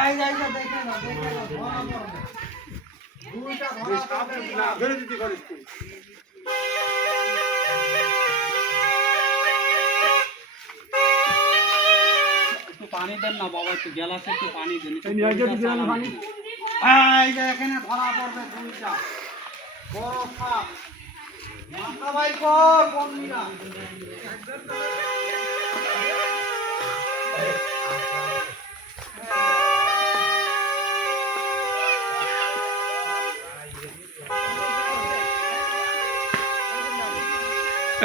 এই যাই না দেখে না ধরা পড়বে দুইটা ধরা পড়বে না ধরে দিতে পারিস তুই একটু পানি দেন না বাবা, একটু গ্লাসে একটু পানি দেন। এই নিয়ে যাই পানি। এই যে এখানে ধরা পড়বে দুইটা বড় সাপ। মাথা ভাই কর বন্ধুরা।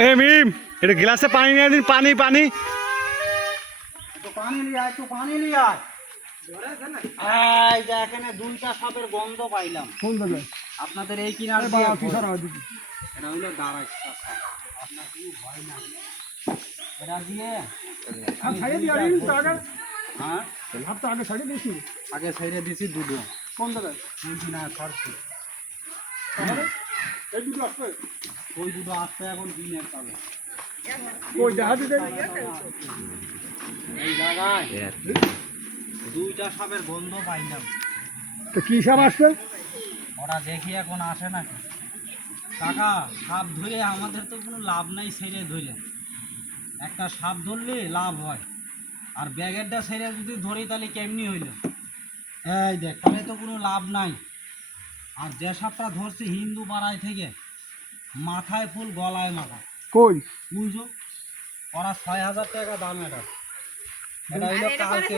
এই মিম এটা গ্লাসে পানি নিয়ে দিন, পানি পানি একটু পানি নিয়ে আয়, একটু পানি নিয়ে আয়। এই যে এখানে দুইটা সাপের গন্ধ পাইলাম। কোন দাদা আপনাদের এই কিনার দিয়ে এটা হইলো দাঁড়াই আপনার কি ভয় না এটা দিয়ে হ্যাঁ আগে ছেড়ে দিছি দুটো। কোন দাদা বলছি না সরছি এই দুটো আসবে ওই দুটো আসতে এখন দিনের তলে ওই জাহাজে এই জায়গায় দুইটা সাপের গন্ধ পাইলাম। তো কি সাপ আসবে? ওরা দেখি এখন আসে নাকি। কাকা সাপ ধরে আমাদের তো কোনো লাভ নাই, ছেড়ে ধরে একটা সাপ ধরলে লাভ হয়, আর ব্যাগেরটা ছেড়ে যদি ধরি তাহলে কেমনি হইল? এই দেখ তাহলে তো কোনো লাভ নাই। আর যে সাপটা ধরছে হিন্দু পাড়ায় থেকে, মাথায় ফুল গলায় মাথা, কই বুঝছো? ওরা ৬,০০০ টাকা দাম। এটা হইলো কালকে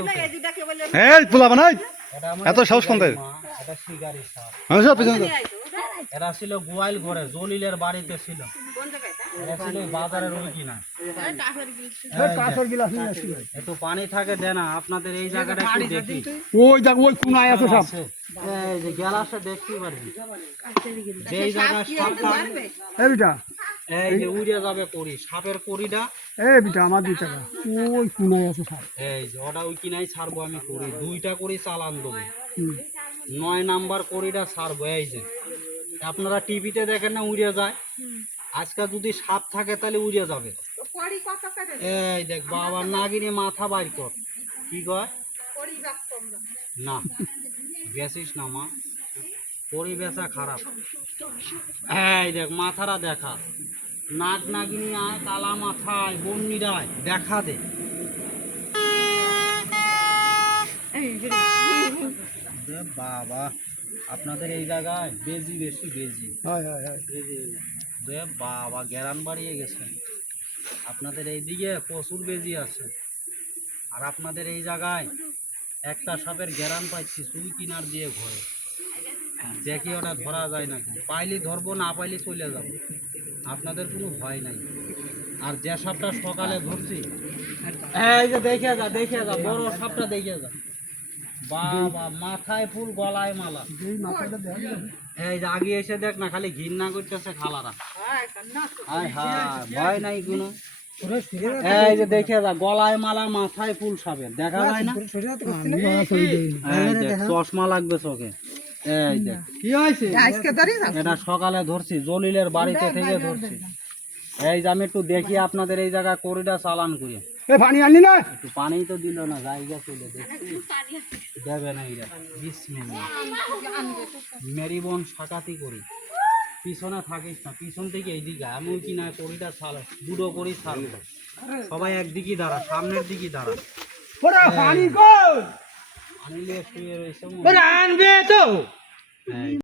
এই পোলা বানাই এটা এত সাহস কোন দেয়? এটা শিকারি সাপ। হ্যাঁ পিছনে এরা ছিল গোয়াল ঘরে, জলিলের বাড়িতে ছিল। এরা ছিল বাজারের ওই কিনা। কাঁচের গ্লাস নিয়ে আসি একটু পানি থাকে দেন না আপনাদের এই জায়গাটা একটু দেখি। ওই দেখ ওই কোনায় আছে সাপ। এই যে গ্লাসে দেখতে পারবি যেই জায়গায় সাপটা এই বিটা এই যে উড়ে যাবে কড়ি, সাপের কড়িটা এই বিটা আমার 2 টাকা ওই কোনায় আছে সাপ। এই যে ওটা ওই কিনাই ছাড়বো আমি কড়ি, দুইটা কড়ি চালান দেবো। 9 নাম্বার কড়িটা ছাড়বো। এই যে আপনারা টিভিতে দেখেন না উড়ে যায়, আজকে যদি সাপ থাকে তাহলে উড়ে যাবে। এই দেখ বাবা নাগিনী মাথা বাইর কর। কি কয় না বেচিস না মা, কড়ি বেচা খারাপ। এই দেখ মাথাটা দেখা, নাগ নাগিনী আয়, কালা মাথায় বন্যিরায় দেখা দে। বাবা আপনাদের এই জায়গায় বেজি বেশি বেজি। রে বাবা গ্যারান বাড়িয়ে গেছে। আপনাদের এইদিকে প্রচুর বেজি আছে, আর আপনাদের এই জায়গায় একটা সাপের গ্যারান পাইছি তুই কিনার দিয়ে ঘরে। দেখি ওটা ধরা যায় নাকি, পাইলি ধরবো, না পাইলি চলে যাবো। আপনাদের কোনো ভয় নাই। আর যে সাপটা সকালে ধরছি এই যে দেখে যা বড় সাপটা দেখে যা। বাবা মাথায় ফুল গলায় মালা। এই যে আগে এসে দেখ না, খালি ঘৃণা করতেছে খালারা। ভয় নাই কোনো। এই যে দেখে যা গলায় মালা মাথায় ফুল সাপের, দেখা যায় না? চশমা লাগবে চোখে। এই দেখ কি হয়েছে, এটা সকালে ধরছি, জলিলের বাড়িতে থেকে ধরছি। এই যে আমি একটু দেখি আপনাদের এই জায়গায় কড়িটা চালান করি। পানি আনলি না? একটু পানি তো দিল না, জায়গা চলে দেখছি দেবে না। এরা মেরিবন সাকাতি করি, পিছনে থাকিস না, পিছন থেকে এইদিকে আমি কিনা কড়িটা ছাড়, দুটো করি ছাড়ব। সবাই একদিকে দাঁড়া, সামনের দিকে দাঁড়া। পানি আনিলে শুয়ে রয়েছে।